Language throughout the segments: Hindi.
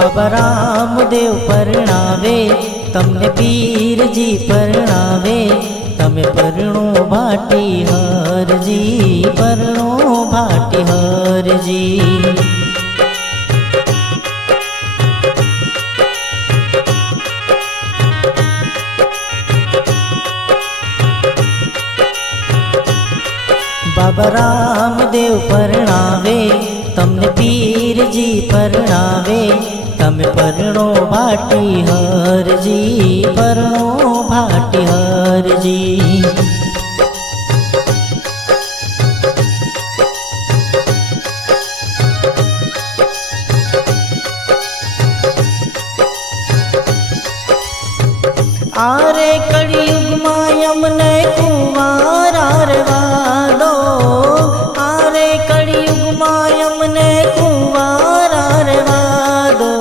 बाबा रामदेव परणावे तमने पीरजी परणावे तमे परणो भाटी हरजी परणो भाटी हरजी। बाबा रामदेव परणावे तमने पीरजी परणावे तमे परणो भाटी हरजी परणो भाटी हरजी। आरे कलयुग में यमने कुंवारा रवादो आरे कलयुग में यमने कुंवारा रवादो।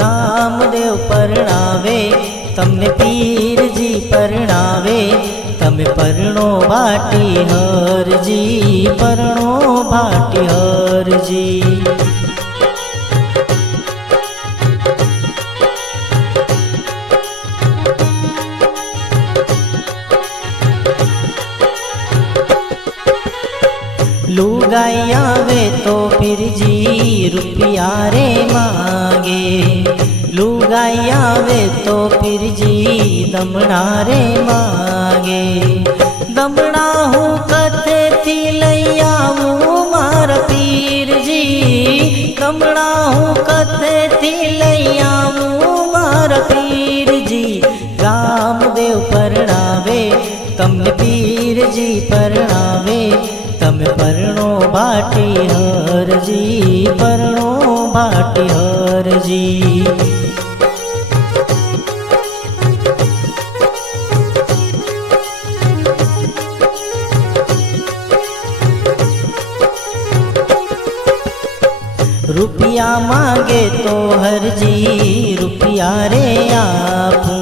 रामदेव परणावे तमने पीरजी परणावे तमे परणो भाटी हरजी परणो भाटी हरजी। लुगाई आवे तो फिर जी रुपया रे मांगे लुगाई आवे तो फिर जी दमड़ा रे मांगे। दमड़ा हूँ कथे थी लैया मार पीर जी दमड़ा हूँ कथे थी लैया मार पीर जी। रामदेव परणावे तमने पीर जी परणावे तमे परणो भाटी हरजी परणो भाटी हरजी। रुपया मांगे तो हरजी रुपया रे आपू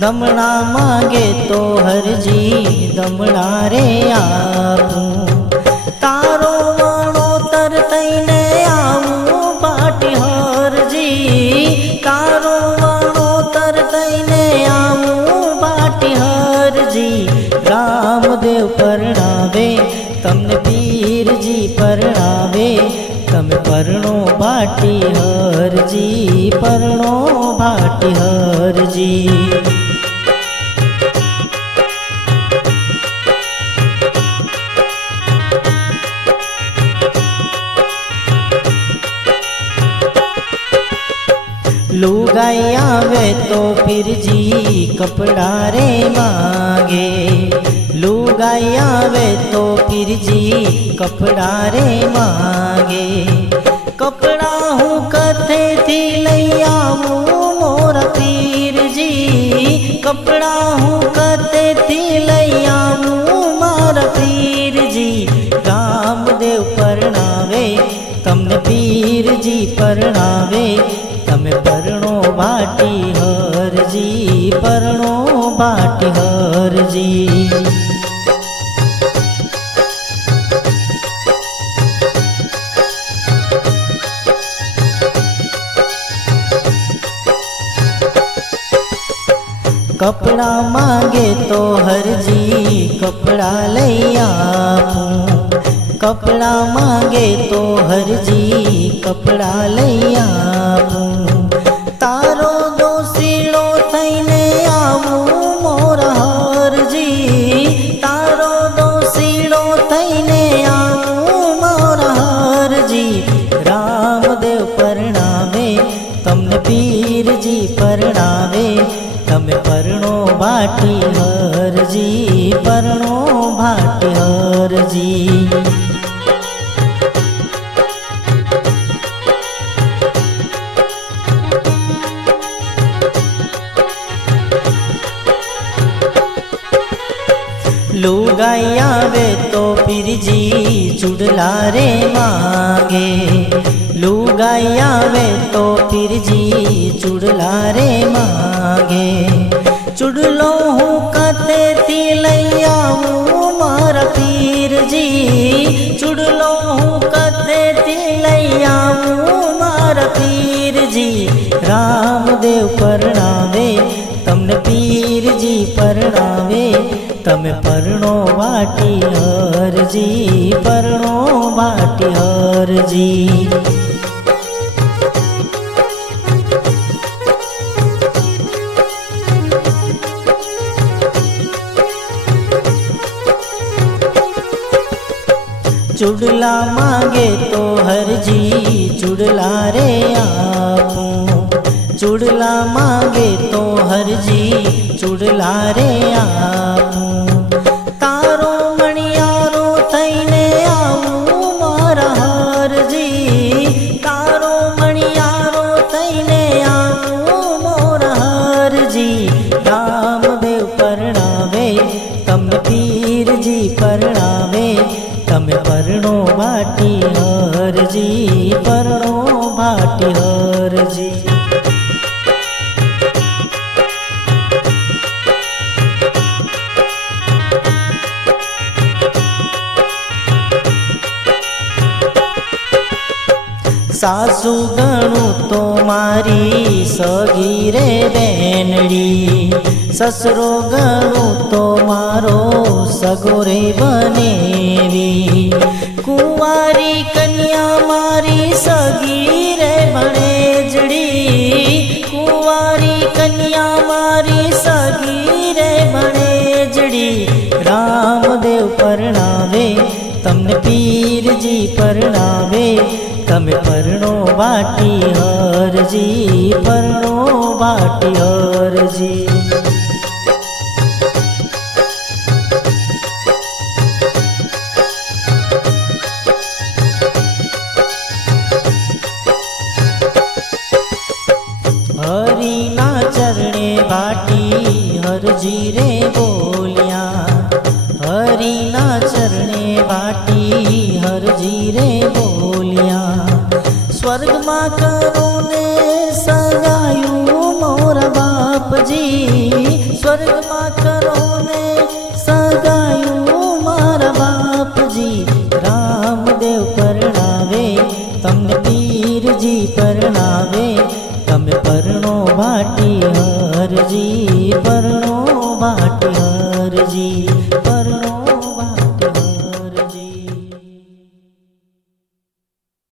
दमड़ा मांगे तो हरजी दमड़ा रे आपू। तारो वाणो तर तैने आवू भाटी हरजी तारो वाणो तर तैने आवू भाटी हरजी। रामदेव परणावे तमने पीरजी परणावे तमे परणो भाटी हरजी परणो भाटी हरजी। लुगाई आवे तो फिर जी कपड़ा रे मांगे लुगाई आवे तो फिर जी कपड़ा रे मांगे। कपड़ा हूँ कथे थी लैया मोरा पीर जी कपड़ा हूँ कथे थी लैया मारा पीर जी। रामदेव परणावे तमने पीर जी परणावे तमे परणो भाटी हरजी परणो भाटी हरजी। कपड़ा मांगे तो हरजी कपड़ा लैया कपड़ा मांगे तो हरजी कपड़ा लैया। तारो दोसीड़ो थईने आवू मोरा हरजी तारो दोसीड़ो थईने आवू मोरा हरजी। रामदेव परणावे तमने पीरजी परणावे तमे परणो भाटी हरजी परणो भाटी हरजी। लुगाई आवे तो फिर जी चुड़ला रे मांगे लुगाई आवे तो फिर जी चुड़ला रे मांगे। चुड़लो हूँ कथे थी लैया मारा पीर जी चुड़लो हूँ कथे थी लैया मारा पीर जी। પરણાવે, તમને પીરજી પરણાવે, તમે પરણો વાટી હરજી, પરણો વાટી હરજી. चुड़ला मांगे तो हरजी चुड़ला रे आपू, चुड़ला मांगे तो हरजी चुड़ला रे आपू. तारो मणियारो थईने आवू मारा हरजी, तारो मणियारो थईने आवू मोरा हरजी. रामदेव परणावे, तम पीरजी परणावे, તમે પરણો વાટી હરજી, પરણો વાટી હરજી. સાસુ ગણું તો મારી સગી રે બેનડી, સસરો ગણું તો મારો સગો રે બનેવી. કુંવારી કન્યા મારી સગી રે ભણેજડી, કુંવારી કન્યા મારી સગી રે ભણેજડી. રામદેવ પરણાવે, તમને પીરજી પરણાવે, તમે પરણો વાટી હરજી, પરણો વાટી હરજી. હરિના ચરણે વાટી હરજી રે બોલ્યા, હરિના ચરણે વાટી હરજી રે બોલ્યા. સ્વર્ગમાં કરો ને સગાયું મોરા બાપજી, સ્વર્ગમાં કરો ને સગાયું મારા બાપજી. રામદેવ પરણાવે, તમને પીરજી પરણાવે, તમે પરણો વાટી હરજી, પરણો